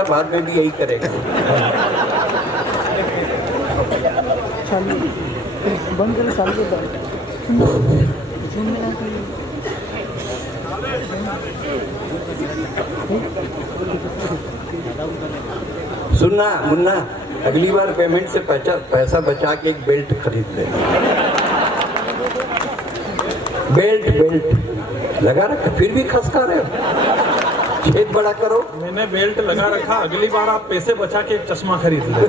था, बाद में भी यही करेगा। बंद करें चालू के बाद सुनना मुन्ना, अगली बार पेमेंट से पैसा बचा के एक बेल्ट खरीद ले। बेल्ट लगा रखा, फिर भी खसका रहे हो। छेद बड़ा करो। मैंने बेल्ट लगा रखा, अगली बार आप पैसे बचा के एक चश्मा खरीद ले।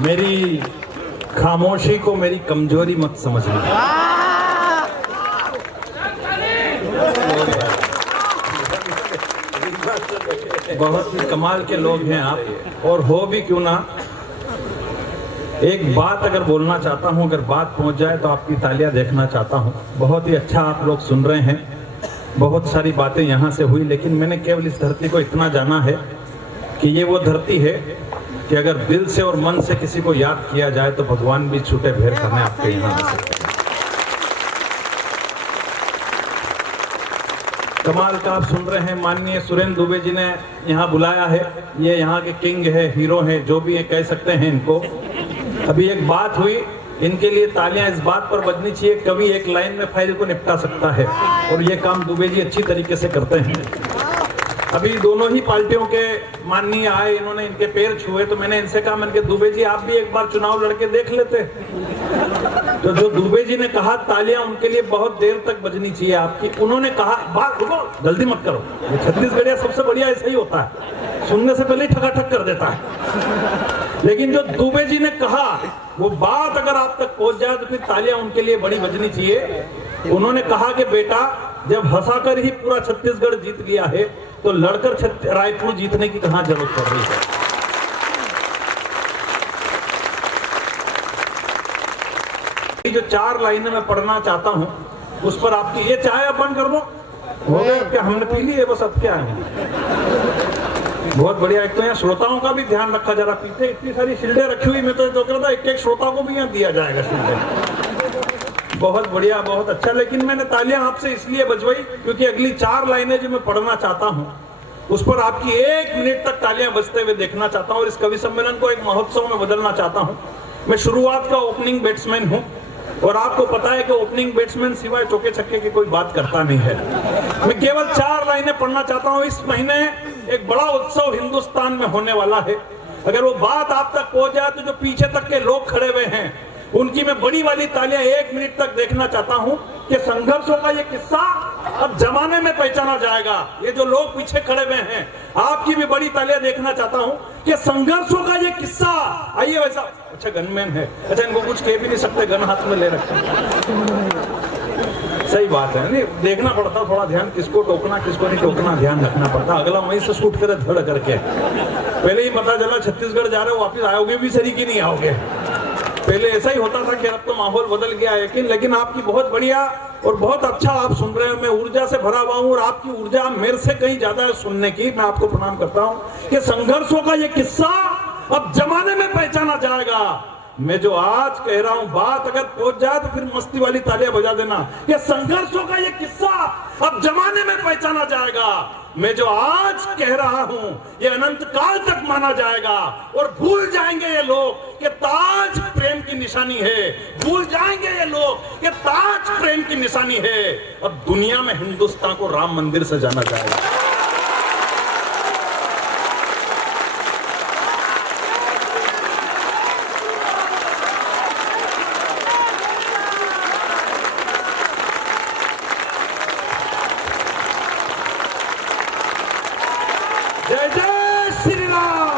मेरी खामोशी को मेरी कमजोरी मत समझना। बहुत ही कमाल के लोग हैं आप, और हो भी क्यों ना। एक बात अगर बोलना चाहता हूं, अगर बात पहुंच जाए तो आपकी तालियां देखना चाहता हूं। बहुत ही अच्छा आप लोग सुन रहे हैं, बहुत सारी बातें यहां से हुई, लेकिन मैंने केवल इस धरती को इतना जाना है कि ये वो धरती है कि अगर दिल से और मन से किसी को याद किया जाए तो भगवान भी छूटे भेर करने आपके यहाँ आ सकते हैं। कमाल का आप सुन रहे हैं। माननीय सुरेंद्र दुबे जी ने यहाँ बुलाया है, ये यहाँ के किंग है, हीरो हैं, जो भी ये कह सकते हैं इनको। अभी एक बात हुई, इनके लिए तालियां इस बात पर बजनी चाहिए, कभी एक लाइन में फाइल को निपटा सकता है, और ये काम दुबे जी अच्छी तरीके से करते हैं। अभी दोनों ही पार्टियों के माननीय आए, इन्होंने इनके पैर छुए, तो मैंने इनसे कहा, मैंने दुबे जी आप भी एक बार चुनाव लड़के देख लेते। तो जो दुबे जी ने कहा, तालियां उनके लिए बहुत देर तक बजनी चाहिए आपकी। उन्होंने कहा, बात रुको, जल्दी मत करो, ये छत्तीसगढ़िया सबसे बढ़िया ऐसा ही होता है, सुनने से पहले ही ठकाठक कर देता है। लेकिन जो दुबे जी ने कहा, वो बात अगर आप तक पहुंच जाए तो फिर तालियां उनके लिए बड़ी बजनी चाहिए। उन्होंने कहा कि बेटा, जब हंसाकर ही पूरा छत्तीसगढ़ जीत गया है तो लड़कर रायपुर जीतने की कहां जरूरत पड़ रही है। जो 4 लाइनें मैं पढ़ना चाहता हूं, उस पर आपकी, ये चाय अब बंद कर दो, हो गया क्या, हमने पी ली है, बस अब क्या है। बहुत बढ़िया। एक तो यहाँ श्रोताओं का भी ध्यान रखा जा रहा, पीछे इतनी सारी शील्डें रखी हुई, मैं तो कह रहा था एक एक श्रोता को भी यहाँ दिया जाएगा शील्डें। बहुत बढ़िया, बहुत अच्छा। लेकिन मैंने तालियां आपसे इसलिए बजवाई क्योंकि अगली 4 लाइनें जो मैं पढ़ना चाहता हूं, उस पर आपकी 1 मिनट तक तालियां बजते हुए देखना चाहता हूं, और इस कवि सम्मेलन को एक महोत्सव में बदलना चाहता हूं। मैं शुरुआत का ओपनिंग बैट्समैन हूं, और आपको पता है कि ओपनिंग बैट्समैन सिवाय चौके छक्के की कोई बात करता नहीं है। मैं केवल 4 लाइनें पढ़ना चाहता हूं। इस महीने एक बड़ा उत्सव हिंदुस्तान में होने वाला है। अगर वो बात आप तक पहुंच जाए तो जो पीछे तक के लोग खड़े हुए हैं, उनकी मैं बड़ी वाली तालियां 1 मिनट तक देखना चाहता हूं कि संघर्षों का ये किस्सा अब जमाने में पहचाना जाएगा। ये जो लोग पीछे खड़े हुए हैं, आपकी भी बड़ी तालियां देखना चाहता हूं कि संघर्षों का ये किस्सा। आइए वैसा, अच्छा गनमैन है, अच्छा इनको कुछ कह भी नहीं सकते, गन हाथ में ले रखा। सही बात है, नहीं देखना पड़ता थोड़ा ध्यान, किसको टोकना किसको नहीं टोकना ध्यान रखना पड़ता। अगला वहीं से शूट करे धड़ करके, पहले ही पता चला छत्तीसगढ़ जा रहे हो, वापिस आओगे भी सही कि नहीं आओगे। पहले ऐसा ही होता था कि अब तो माहौल बदल गया है। लेकिन आपकी बहुत बढ़िया और बहुत अच्छा आप सुन रहे हो, मैं ऊर्जा से भरा हुआ हूँ, और आपकी ऊर्जा मेरे से कहीं ज्यादा है सुनने की। मैं आपको प्रणाम करता हूँ कि संघर्षों का ये किस्सा अब जमाने में पहचाना जाएगा। मैं जो आज कह रहा हूं, बात अगर पहुंच जाए तो फिर मस्ती वाली तालियां बजा देना। ये संघर्षों का ये किस्सा अब जमाने में पहचाना जाएगा। मैं जो आज कह रहा हूं, ये अनंत काल तक माना जाएगा, और भूल जाएंगे ये लोग कि ताज प्रेम की निशानी है। भूल जाएंगे ये लोग कि ताज प्रेम की निशानी है। अब दुनिया में हिंदुस्तान को राम मंदिर से जाना जाएगा। जय जय श्री राम,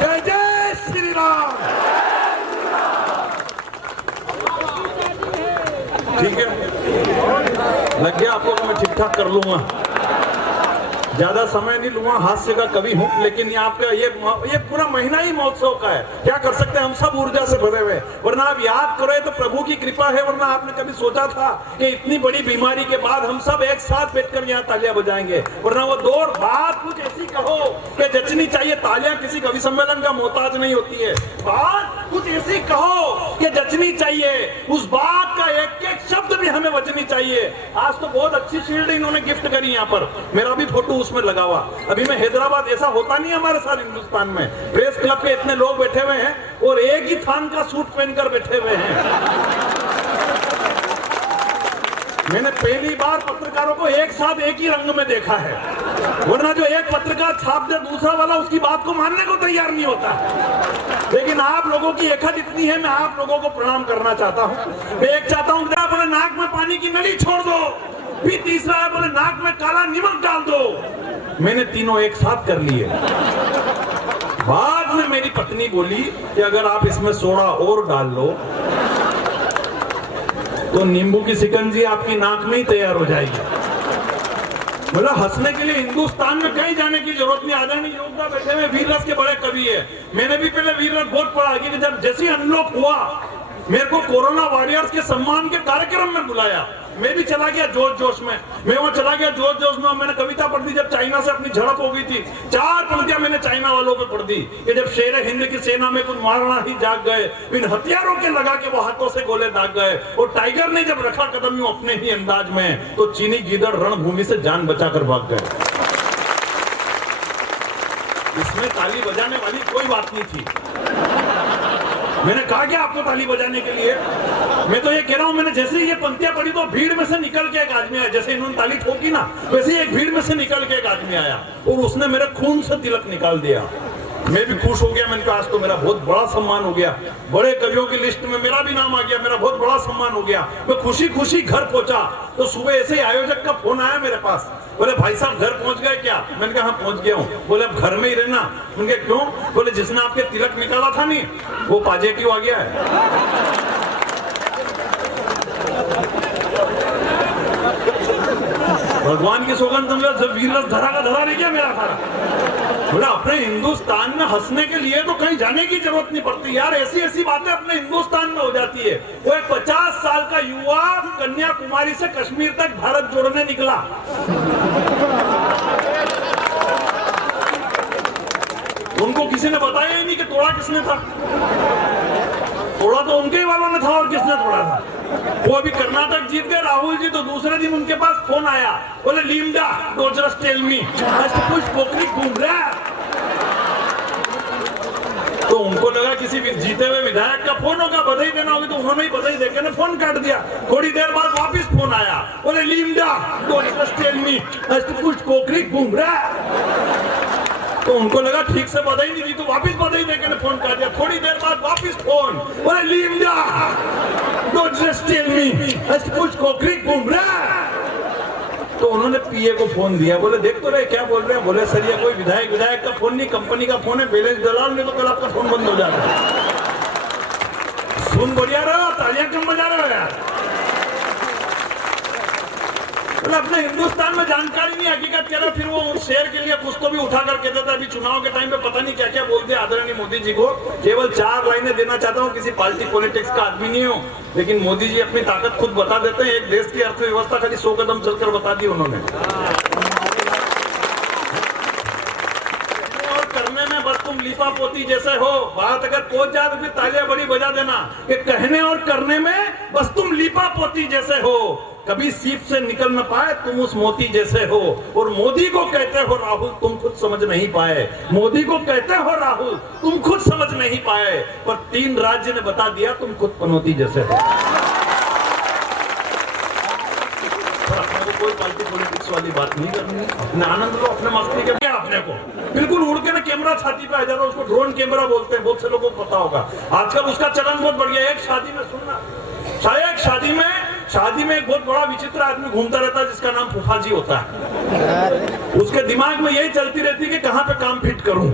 जय जय श्री राम। ठीक है, लग गया आपको, मैं ठीक ठाक कर लूंगा। ज्यादा समय नहीं लूंगा, हास्य का कवि हूँ, लेकिन ये आपका ये पूरा महीना ही महोत्सव का है। क्या कर सकते हैं, हम सब ऊर्जा से भरे हुए। वरना आप याद करें तो प्रभु की कृपा है, वरना आपने कभी सोचा था कि इतनी बड़ी बीमारी के बाद हम सब एक साथ बैठकर यहाँ तालियां बजाएंगे। वरना वो दौर बात कुछ ऐसी कहो कि जचनी चाहिए। तालियां किसी कवि सम्मेलन का मोहताज नहीं होती है। बात कुछ ऐसी कहो कि जचनी चाहिए, उस बात का एक एक शब्द भी हमें बचनी चाहिए। आज तो बहुत अच्छी शील्ड इन्होंने गिफ्ट करी यहाँ पर, मेरा भी फोटो उसमें लगा हुआ। अभी मैं हैदराबाद, ऐसा होता नहीं हमारे साथ हिंदुस्तान में, प्रेस क्लब पे इतने लोग बैठे हुए हैं और एक ही थान का सूट पहनकर बैठे हुए हैं। मैंने पहली बार पत्रकारों को एक साथ एक ही रंग में देखा है। वरना जो एक पत्रकार छाप दे, दूसरा वाला उसकी बात को मानने को तैयार नहीं होता। लेकिन आप लोगों की एकता इतनी है, मैं आप लोगों को प्रणाम करना चाहता हूँ। मैं एक चाहता हूँ, बोले नाक में पानी की नली छोड़ दो, फिर तीसरा है बोले नाक में काला नमक डाल दो। मैंने तीनों एक साथ कर लिए। बाद में मेरी पत्नी बोली कि अगर आप इसमें सोडा और डाल लो तो नींबू की शिकंजी आपकी नाक में ही तैयार हो जाएगी। मतलब हंसने के लिए हिंदुस्तान में कहीं जाने की जरूरत नहीं। आदरणीय योद्धा बैठे हुए वीर रस के बड़े कवि है। मैंने भी पहले वीर रस बहुत पढ़ा कि जब जैसे अनलॉक हुआ, मेरे को कोरोना वॉरियर्स के सम्मान के कार्यक्रम में बुलाया, मैं भी चला गया जोश जोश में। मैं वहां चला गया जोश जोश में। मैंने कविता पढ़ दी जब चाइना से अपनी झड़प हो गई थी। 4 पंक्तियां मैंने चाइना वालों पे पढ़ दी कि जब शेर हिंद की सेना में कुछ मारना ही जाग गए, इन हथियारों के लगा के वो हाथों से गोले दाग गए, और टाइगर ने जब रखा कदम यूं अपने ही अंदाज में, तो चीनी गीदड़ रणभूमि से जान बचाकर भाग गए। इसमें ताली बजाने वाली कोई बात नहीं थी। मैंने कहा कि आपको ताली बजाने के लिए, मैं तो ये कह रहा हूं, मैंने जैसे ही ये पंक्तियां पढ़ी तो भीड़ में से निकल के एक आदमी आया। जैसे इन्होंने ताली ठोकी ना, वैसे ही एक भीड़ में से निकल के एक आदमी आया और उसने मेरे खून से तिलक निकाल दिया। मैं भी खुश हो गया। मैंने कहा आज तो मेरा बहुत बड़ा सम्मान हो गया, बड़े कवियों की लिस्ट में मेरा भी नाम आ गया, मेरा बहुत बड़ा सम्मान हो गया। मैं खुशी खुशी घर पहुंचा तो सुबह ऐसे ही आयोजक का फोन आया मेरे पास। बोले भाई साहब घर पहुंच गए क्या? मैंने कहा हाँ पहुंच गया हूँ। बोले अब घर में ही रहना। उनके क्यों? बोले जिसने आपके तिलक निकाला था नहीं, वो पॉजिटिव आ गया है। भगवान की सौगंध समझो, जब वीर रस धरा का धरा नहीं गया मेरा खाना। बोला अपने हिंदुस्तान में हंसने के लिए तो कहीं जाने की जरूरत नहीं पड़ती यार। ऐसी ऐसी बातें अपने हिंदुस्तान में हो जाती है। वो एक 50 साल का युवा कन्याकुमारी से कश्मीर तक भारत जोड़ने निकला। उनको किसी ने बताया ही नहीं कि तोड़ा किसने था। तोड़ा तो उनके ही वालों ने था, और किसने तोड़ा था? वो अभी कर्नाटक जीत गए राहुल जी, तो दूसरे दिन उनके पास फोन आया। बोले लीमडा डोंट जस्ट टेल मी, कुछ पोखरी घूम रहा है। तो उनको लगा किसी जीते हुए विधायक का फोन होगा, बधाई देना होगी, तो उन्होंने ही बधाई देकर फोन काट दिया। थोड़ी देर बाद वापिस फोन आया। बोले लीमडा डोंट जस्ट टेल मी, कुछ पोखरी घूम रहा है। तो उनको लगा ठीक से बधाई नहीं दी, तो वापिस बधाई देकर फोन काट दिया। थोड़ी देर बाद वापिस फोन। बोले लीमडा डोंट जस्ट टेल मी, कुछ पोखरी घूम रहा है। तो उन्होंने पीए को फोन दिया। बोले देख तो रहे क्या बोल रहे हैं? बोले सर ये कोई विधायक का फोन नहीं, कंपनी का फोन है, बैलेंस डला नहीं तो कल आपका फोन बंद हो जाता। सुन बढ़िया रहा, तालियां क्यों बजा रहे हो यार? अपने हिंदुस्तान में जानकारी नहीं, हकीकत कह रहा। फिर वो शेर के लिए कुछ तो भी उठा कर कहता था। अभी चुनाव के टाइम पे पता नहीं क्या क्या बोल दिया आदरणीय मोदी जी को। केवल 4 लाइनें देना चाहता हूँ, किसी पार्टी पॉलिटिक्स का आदमी नहीं हूँ, लेकिन मोदी जी अपनी ताकत खुद बता देते हैं। एक देश की अर्थव्यवस्था खाली 100 कदम चलकर बता दी उन्होंने। और करने में बस तुम लीपा पोती जैसे हो। बात अगर पहुंच जाए तो फिर तालियां बड़ी बजा देना कि कहने और करने में बस तुम लीपा पोती जैसे हो, कभी सीप से निकल न पाए तुम उस मोती जैसे हो। और मोदी को कहते हो राहुल तुम खुद समझ नहीं पाए, मोदी को कहते हो राहुल तुम खुद समझ नहीं पाए, पर 3 राज्य ने बता दिया तुम खुद पनौती जैसे हो। पर अपने को कोई पार्टी पॉलिटिक्स वाली बात नहीं करनी, अपने आनंद लो, अपने मस्ती के। अपने को बिल्कुल उड़ के ना कैमरा छाती पे आ जाता है, उसको ड्रोन कैमरा बोलते हैं, बहुत से लोगों को पता होगा। आजकल उसका चलन बहुत बढ़ गया। एक शादी में सुनना, शायद शादी में एक बहुत बड़ा विचित्र आदमी घूमता रहता है जिसका नाम फूफाजी होता है। उसके दिमाग में यही चलती रहती है कि कहां पे काम फिट करूं।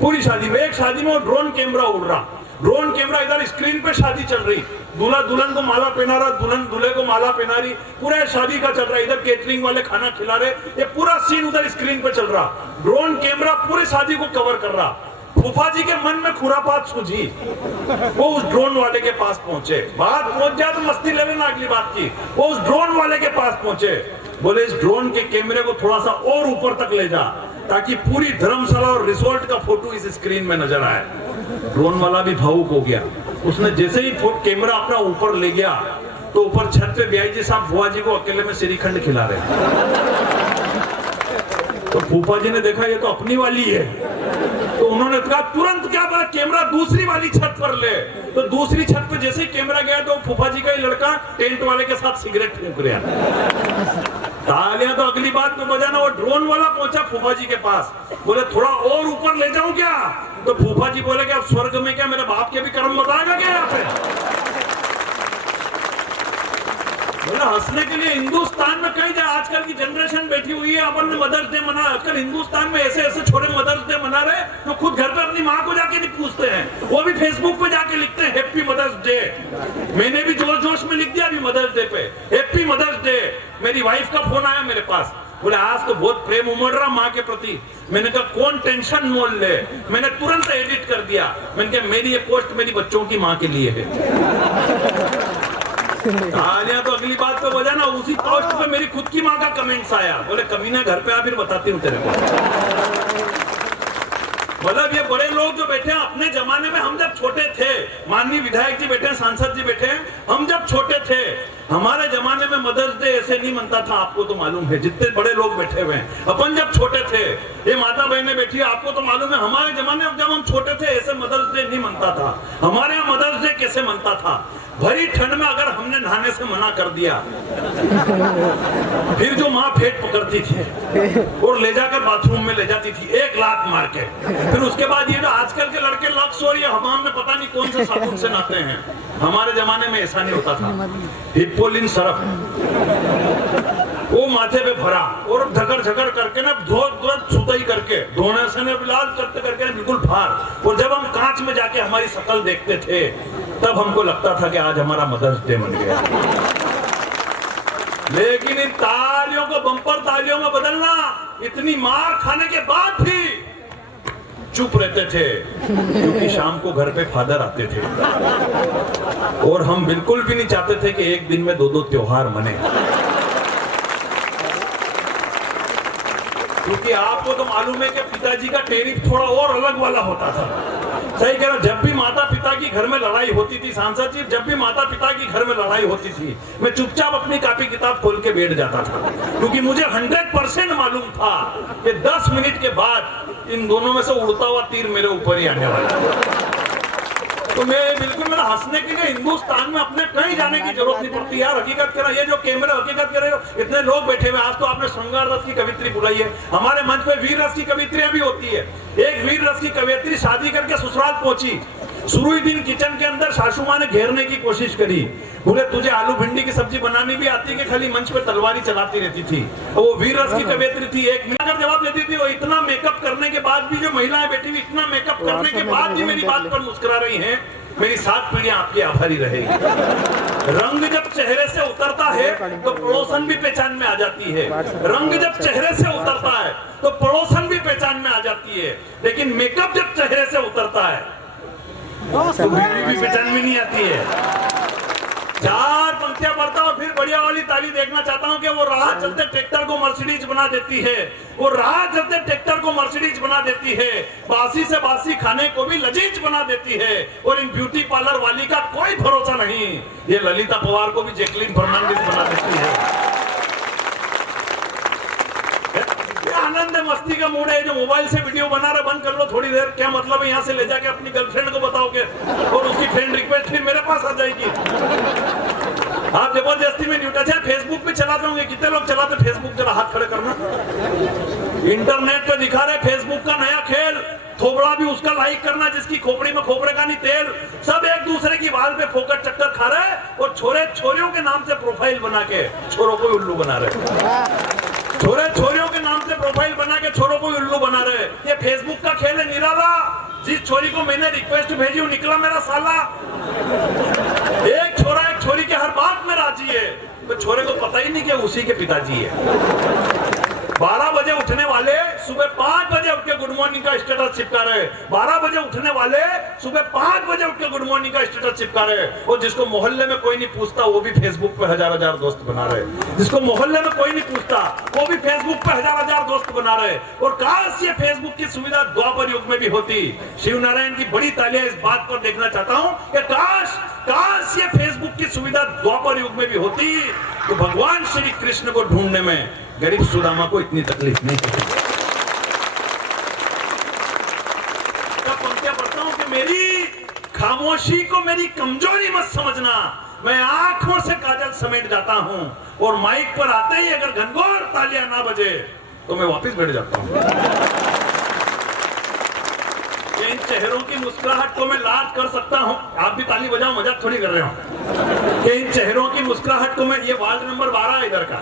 पूरी शादी में, एक शादी में वो ड्रोन कैमरा उड़ रहा, ड्रोन कैमरा इधर स्क्रीन पे शादी चल रही, दूल्हा दुल्हन को माला पहना रहा, दुल्हन दूल्हे को माला पहना रही, पूरा शादी का चल रहा है, इधर केटरिंग वाले खाना खिला रहे, ये पूरा सीन उधर स्क्रीन पे चल रहा, ड्रोन कैमरा पूरे शादी को कवर कर रहा। फूफा जी के मन में खुरापात सूझी, वो उस ड्रोन वाले के पास पहुंचे, बात पहुंच जाए तो मस्ती ले लेना अगली बात की। वो उस ड्रोन वाले के पास पहुंचे, बोले इस ड्रोन के कैमरे को थोड़ा सा और ऊपर तक ले जा ताकि पूरी धर्मशाला और रिसोर्ट का फोटो इस स्क्रीन में नजर आए। ड्रोन वाला भी भावुक हो गया, उसने जैसे ही कैमरा अपना ऊपर ले गया तो ऊपर छत पे बिहाई जी साहब बुआ जी को अकेले में श्रीखंड खिला रहे। तो फूफा जी ने देखा ये तो अपनी वाली है, तो उन्होंने कहा तुरंत क्या बोला, कैमरा दूसरी वाली छत पर ले। तो दूसरी छत पे जैसे ही कैमरा गया तो फूफा जी का ही लड़का टेंट वाले के साथ सिगरेट फूंक रहा। तालियां तो अगली बात में बजाना। वो ड्रोन वाला पहुंचा फूफा जी के पास, बोले थोड़ा और ऊपर ले जाऊं क्या? तो फूफा जी बोले कि अब स्वर्ग में क्या मेरे बाप के भी कर्म बताएगा क्या यहाँ पे? हंसने के लिए हिंदुस्तान में कहीं जाए, आजकल की जनरेशन बैठी हुई है, अपन ने मदर्स डे मना, आजकल हिंदुस्तान में ऐसे ऐसे छोटे मदर्स डे मना रहे तो खुद घर पे अपनी माँ को जाके नहीं पूछते हैं, वो भी फेसबुक पे जाके लिखते हैं हैप्पी मदर्स डे। मैंने भी जोश जोश में लिख दिया अभी मदर्स डे पे हैप्पी मदर्स डे। मेरी वाइफ का फोन आया मेरे पास, बोले आज तो बहुत प्रेम उमड़ रहा माँ के प्रति। मैंने कहा कौन टेंशन मोल ले, मैंने तुरंत एडिट कर दिया, मैंने कहा मेरी ये पोस्ट मेरी बच्चों की माँ के लिए है। तालियां तो अगली बात पे बजाना। उसी पोस्ट पे मेरी खुद की माँ का कमेंट्स आया, बोले कमीना घर पे आ फिर बताती हूँ तेरे को। मतलब ये बड़े लोग जो बैठे हैं, अपने जमाने में हम जब छोटे थे, माननीय विधायक जी बैठे हैं, सांसद जी बैठे हैं, हम जब छोटे थे हमारे जमाने में मदर्स डे ऐसे नहीं मनता था, आपको तो मालूम है। जितने बड़े लोग बैठे हुए हैं, अपन जब छोटे थे, ये माता बहनें बैठी है, आपको तो मालूम है हमारे जमाने में जब हम छोटे थे ऐसे मदर्स डे नहीं मनता था। हमारे यहाँ मदर्स डे कैसे मनता था, भरी ठंड में अगर हमने नहाने से मना कर दिया फिर जो माँ पेट पकड़ती थी और ले जाकर बाथरूम में ले जाती थी 1 लाख मार के। फिर उसके बाद ये जो आजकल के लड़के लक्स और ये हमाम में पता नहीं कौन से साबुन से नहाते हैं, हमारे जमाने में ऐसा नहीं होता था। हिप्पोलिन सरफ वो माथे पे भरा और झकड़ झकड़ करके ना सुताई करके धोने से लाल करते करके बिल्कुल भार। और जब हम कांच में जाके हमारी शक्ल देखते थे तब हमको लगता था कि आज हमारा मदर्स डे बन गया। लेकिन इन तालियों को बम्पर तालियों में बदलना, इतनी मार खाने के बाद भी चुप रहते थे क्योंकि शाम को घर पे फादर आते थे और हम बिल्कुल भी नहीं चाहते थे कि एक दिन में 2-2 त्योहार मने, क्योंकि आपको तो मालूम है कि पिताजी का टेरिफ थोड़ा और अलग वाला होता था। सही कह रहा, जब भी माता पिता की घर में लड़ाई होती थी, सांसद जी, जब भी माता पिता की घर में लड़ाई होती थी, मैं चुपचाप अपनी कॉपी किताब खोल के बैठ जाता था, क्योंकि मुझे 100% मालूम था कि 10 मिनट के बाद इन दोनों में से उड़ता हुआ तीर मेरे ऊपर ही आने वाला। तो मैं बिल्कुल, मेरा हंसने के लिए हिंदुस्तान में अपने कहीं जाने की जरूरत नहीं पड़ती यार। हकीकत कह रहा, ये जो कैमरा हकीकत कह रहे हो, इतने लोग बैठे हुए, आज तो आपने श्रृंगार रस की कवित्री बुलाई है, हमारे मंच पे वीर रस की कवित्रियां भी होती है। एक वीर रस की कवित्री शादी करके ससुराल पहुंची, शुरू ही दिन किचन के अंदर सासू माँ ने घेरने की कोशिश करी, बोले तुझे आलू भिंडी की सब्जी बनानी भी आती है, खाली मंच पे तलवारी चलाती रहती थी। वो वीर रस की कवित्री थी, एक मिनट जवाब देती थी। वो इतना मेकअप करने के बाद भी जो महिलाएं बैठी हुई, इतना मेकअप करने के बाद भी मेरी बात पर मुस्कुरा रही हैं, मेरी 7 पीढ़ियां आपकी आभारी रहेगी। रंग जब चेहरे से उतरता है तो पड़ोसन भी पहचान में आ जाती है, रंग जब चेहरे से उतरता है तो पड़ोसन भी पहचान में आ जाती है, लेकिन मेकअप जब चेहरे से उतरता है तो बीवी भी पहचान में नहीं आती है। 4 पंक्तियां पढ़ता हूं, फिर बढ़िया वाली ताली देखना चाहता हूं कि वो राह चलते ट्रैक्टर को मर्सिडीज बना देती है, वो राह चलते ट्रैक्टर को मर्सिडीज बना देती है, बासी से बासी खाने को भी लजीज बना देती है, और इन ब्यूटी पार्लर वाली का कोई भरोसा नहीं, ये ललिता पवार को भी जैकलीन फर्नांडिस बना देती है। आनंद मस्ती का मूड है, जो मोबाइल से वीडियो बना रहे बंद कर लो थोड़ी देर, क्या मतलब है यहाँ से ले जाके अपनी गर्लफ्रेंड को बताओगे और उसकी फ्रेंड रिक्वेस्ट फिर मेरे पास आ जाएगी। आप जबरदस्ती में न्यूटा चाहे फेसबुक पे चलाते होंगे, कितने लोग चलाते फेसबुक, जरा हाथ खड़े करना। इंटरनेट पे दिखा रहे फेसबुक का नया खेल, थोबड़ा भी उसका लाइक करना जिसकी खोपड़ी में खोपड़े का नहीं तेल, सब एक दूसरे की बाल पे फोकट चक्कर खा रहे और छोरे छोरियों के नाम से प्रोफाइल बना के छोरों को उल्लू बना रहे, छोरे छोरियों के नाम से प्रोफाइल बना के छोरों को उल्लू बना रहे। ये फेसबुक का खेल है निराला। जिस छोरी को मैंने रिक्वेस्ट भेजी वो निकला मेरा साला। एक छोरा एक छोरी के हर बात में राजी है, तो छोरे को पता ही नहीं कि उसी के पिताजी है। 12 बजे उठने वाले सुबह 5 बजे उठ के गुड मॉर्निंग का स्टेटस चिपका रहे, 12 बजे उठने वाले सुबह 5 बजे उठ के गुड मॉर्निंग का स्टेटस चिपका रहे, और जिसको मोहल्ले में कोई नहीं पूछता वो भी फेसबुक पे हजार हजार दोस्त बना रहे, जिसको मोहल्ले में कोई नहीं पूछता वो भी फेसबुक पे हजार हजार दोस्त बना रहे। और काश ये फेसबुक की सुविधा द्वापर युग में भी होती। शिव नारायण की बड़ी तालियां इस बात पर देखना चाहता हूं कि काश ये फेसबुक की सुविधा द्वापर युग में भी होती तो भगवान श्री कृष्ण को ढूंढने में गरीब सुदामा को इतनी तकलीफ नहीं होती। तब पंक्तियां पढ़ता हूं कि मेरी खामोशी को मेरी कमजोरी मत समझना, मैं आंखों से काजल समेट जाता हूं, और माइक पर आते ही अगर घनघोर तालियां ना बजे तो मैं वापस बैठ जाता हूं। इन चेहरों की मुस्कुराहट को मैं लाज कर सकता हूं, आप भी ताली बजाओ, मजाक थोड़ी कर रहे हो। कि इन चेहरों की मुस्कुराहट को मैं, ये वार्ड नंबर 12 इधर का,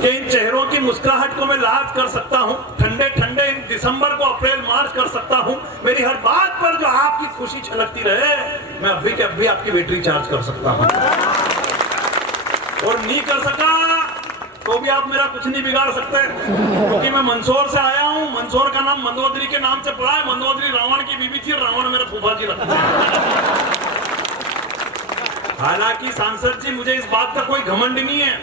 कि इन चेहरों की मुस्कुराहट को मैं लाज कर सकता हूं, ठंडे ठंडे इन दिसंबर को अप्रैल मार्च कर सकता हूं, मेरी हर बात पर जो आपकी खुशी छलकती रहे मैं अभी के अभी आपकी बैटरी चार्ज कर सकता हूं, और नहीं कर सका तो भी आप मेरा कुछ नहीं बिगाड़ सकते, क्योंकि मैं मंदसौर से आया हूं। मंदसौर का नाम मंदोदरी के नाम से पड़ा है। मंदोदरी रावण की बीवी थी, रावण मेरा फूफा जी लगता है। हालांकि सांसद जी मुझे इस बात का कोई घमंड नहीं है,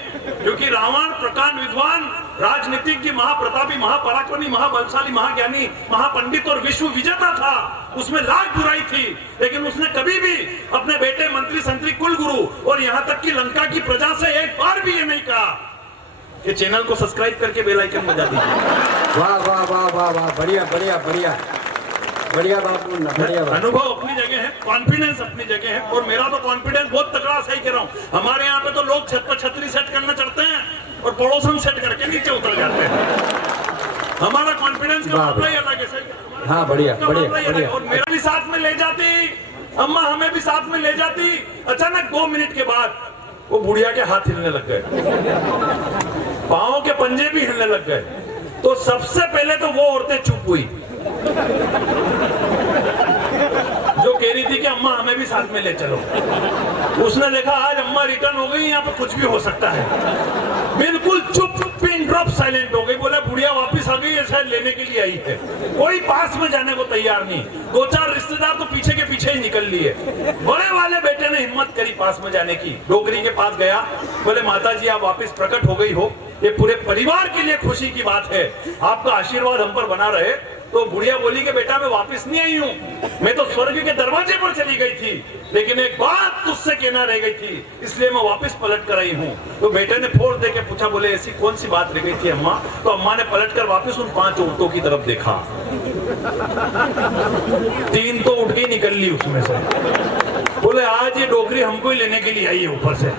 क्योंकि रावण प्रकांड विद्वान, राजनीतिज्ञ, महाप्रतापी, महापराक्रमी, महाबलशाली, महाज्ञानी, महापंडित और विश्व विजेता था। उसमें लाख बुराई थी, लेकिन उसने कभी भी अपने बेटे मंत्री संतरी कुलगुरु और यहाँ तक कि लंका की प्रजा से एक बार भी ये नहीं कहा कि चैनल को सब्सक्राइब करके बेल आइकन बजा दीजिए। वाह वाह वाह वाह वाह, बढ़िया बढ़िया बढ़िया बढ़िया बाबू, बढ़िया। अनुभव अपनी जगह है, कॉन्फिडेंस अपनी जगह है, और मेरा तो कॉन्फिडेंस बहुत तगड़ा, सही कह रहा हूँ। हमारे यहाँ पे तो लोग छत पर छतरी सेट करना चढ़ते हैं और पड़ोसन सेट करके नीचे उतर जाते हैं। हमारा कॉन्फिडेंस का मामला ही अलग है, सही। हाँ बढ़िया बढ़िया बढ़िया। और मेरा भी साथ में ले जाती, अम्मा हमें भी साथ में ले जाती। अचानक 2 मिनट के बाद वो बुढ़िया के हाथ हिलने लग गए, पाँव के पंजे भी हिलने लग गए। तो सबसे पहले तो वो औरतें चुप हुई जो कह रही थी कि अम्मा हमें भी साथ में ले चलो। उसने देखा आज अम्मा रिटर्न हो गई, यहाँ पे कुछ भी हो सकता है, बिल्कुल चुप, पिन ड्रॉप साइलेंट हो गई। बोले बुढ़िया वापस आ गई है, शायद लेने के लिए आई है। कोई पास में जाने को तैयार नहीं, 2-4 रिश्तेदार तो पीछे के पीछे ही निकल लिए। बड़े वाले बेटे ने हिम्मत करी पास में जाने की, डोकरी के पास गया, बोले माता जी आप वापस प्रकट हो गई हो, ये पूरे परिवार के लिए खुशी की बात है, आपका आशीर्वाद हम पर बना रहे। तो बुढ़िया बोली कि बेटा मैं वापस नहीं आई हूँ, मैं तो स्वर्ग के दरवाजे पर चली गई थी, लेकिन एक बात तुझसे कहना रह गई थी, इसलिए मैं वापस पलट कर आई हूँ। तो बेटे ने फोड़ दे के पूछा, बोले ऐसी कौन सी बात रह गई थी अम्मा? तो अम्मा ने पलट कर वापस उन 5 औरतों की तरफ देखा, 3 तो उठ के निकल ली उसमें से। बोले आज ये डोकरी हमको ही लेने के लिए आई है ऊपर से।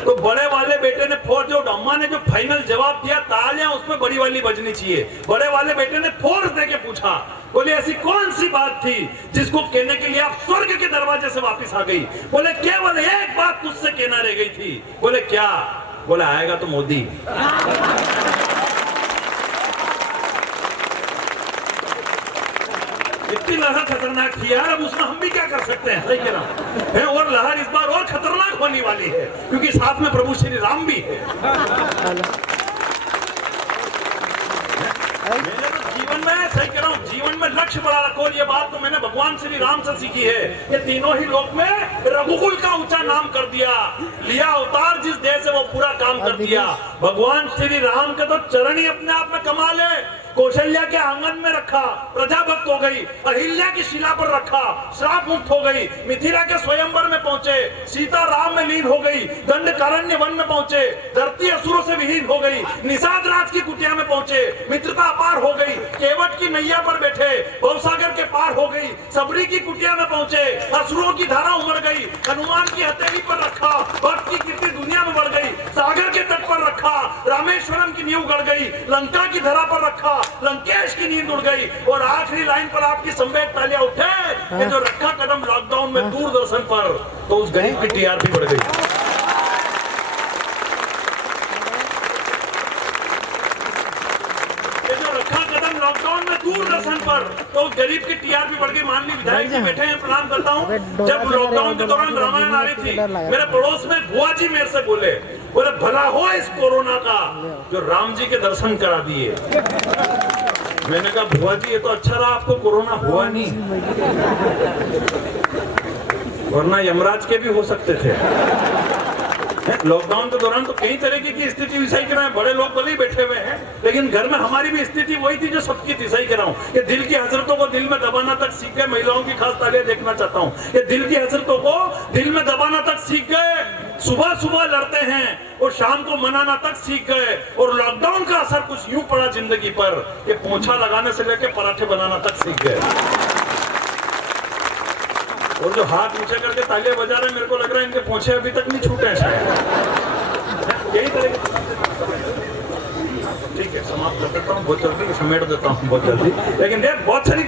तो बड़े वाले बेटे ने फोर्स, जो अम्मा ने जो फाइनल जवाब दिया, तालियां उसमें बड़ी वाली बजनी चाहिए। बड़े वाले बेटे ने फोर्स देके पूछा, बोले ऐसी कौन सी बात थी जिसको कहने के लिए आप स्वर्ग के दरवाजे से वापस आ गई? बोले केवल एक बात तुझसे कहना रह गई थी। बोले क्या? बोले आएगा तो मोदी। इतनी लहर खतरनाक थी यार, अब उसमें हम भी क्या कर सकते हैं, सही कह रहा हूं। और लहर इस बार और खतरनाक होने वाली है, क्योंकि साथ में प्रभु श्री राम भी है। मैंने तो जीवन में, सही कह रहा हूं, जीवन में लक्ष्य बड़ा रखो। ये बात तो मैंने भगवान श्री राम से सीखी है। ये तीनों ही लोक में रघुकुल का ऊंचा नाम कर दिया, लिया अवतार जिस देह से वो पूरा काम कर दिया। भगवान श्री राम के तो चरण ही अपने आप में कमाल है। कौशल्या के आंगन में रखा, प्रजा भक्त हो गई। अहिल्या की शिला पर रखा, श्राप मुक्त हो गई। मिथिला के स्वयंवर में पहुंचे, सीता राम में लीन हो गई। दंडकारण्य वन में पहुंचे, धरती असुरों से विहीन हो गई। निषाद राज की कुटिया में पहुंचे, मित्रता अपार हो गई। केवट की नैया पर बैठे, भवसागर के पार हो गई। सबरी की कुटिया में पहुंचे, असुरों की धारा उमड़ गई। हनुमान की हथेली पर रखा, भक्त की कीर्ति दुनिया में बढ़ गई। सागर के तट पर रखा, रामेश्वरम की नींव गड़ गई। लंका की धरा पर रखा, लंकेश की नींद उड़ गई। और आखिरी लाइन पर आपकी संवेद तालियां उठे कि जो रखा कदम लॉकडाउन में दूरदर्शन पर, तो उस गरीब की टीआरपी बढ़ गई। जो रखा कदम लॉकडाउन में दूरदर्शन पर तो गरीब की टीआरपी बढ़ गई। मान ली विधायक जी बैठे हैं, प्रणाम करता हूँ। जब लॉकडाउन के दौरान रामायण आ रही थी, मेरे पड़ोस में बुआ जी मेरे से बोले भला हो इस कोरोना का जो राम जी के दर्शन करा दिए। मैंने कहा बुआ जी ये तो अच्छा रहा, आपको कोरोना हुआ नहीं, वरना यमराज के भी हो सकते थे। लॉकडाउन के दौरान तो कई तरीके की स्थिति भी सही कराएं, बड़े लोग भले ही बैठे हुए हैं, लेकिन घर में हमारी भी स्थिति वही थी जो सबकी थी। सही कराऊं कि दिल की हसरतों को दिल में दबाना तक सीख गए। महिलाओं की खास तालियां देखना चाहता हूं कि दिल की हसरतों को दिल में दबाना तक सीख गए। सुबह सुबह लड़ते हैं और शाम को मनाना तक सीख गए। और लॉकडाउन का असर कुछ यूं पड़ा जिंदगी पर कि पोंछा लगाने से लेकर पराठे बनाना तक सीख गए। और जो हाथ ऊंचे करके तालियां बजा रहे हैं, मेरे को लग रहा है इनके पोंछे अभी तक नहीं छूटे हैं शायद। यही तरह ठीक है, समाप्त कर देता हूँ बहुत जल्दी, समेट देता हूँ बहुत जल्दी। लेकिन देख बहुत सारी